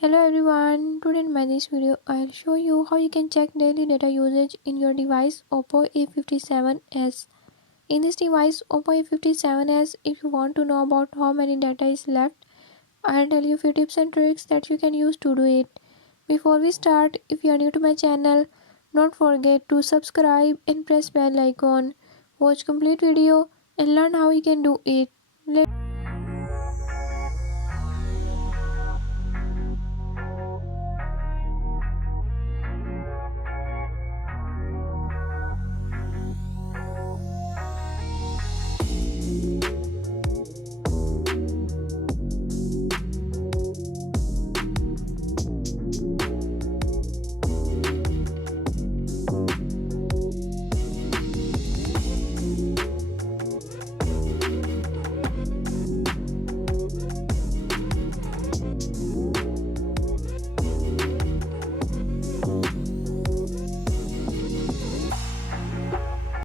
Hello everyone, today in my this video I'll show you how you can check daily data usage in your device Oppo A57s. In this device Oppo A57s, if you want to know about how many data is left, I'll tell you few tips and tricks that you can use to do it. Before we start, if you are new to my channel, don't forget to subscribe and press bell icon. Watch complete video and learn how you can do it.